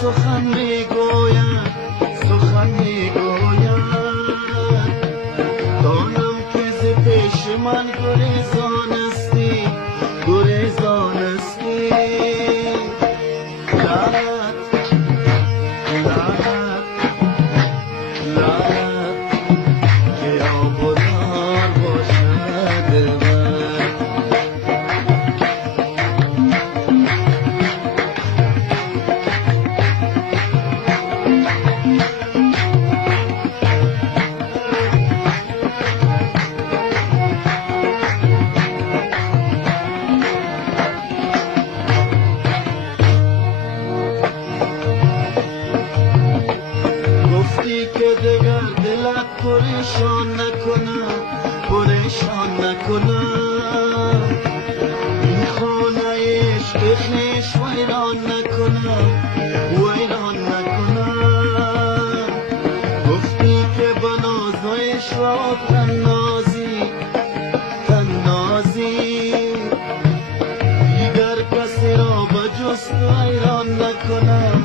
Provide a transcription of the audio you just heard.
سخن میگوید سخن میگوید دانم که ز پیش من گریزانستی گریزانستی لعنت لعنت لعنت که آبادان باشد من که دگر دلت پریشان نکنم پریشان نکنم این خانه عشق خویش ویران نکنم ویران نکنم گفتی که با نازش و تنازی دیگر کسی را به جز تو حیران نکنم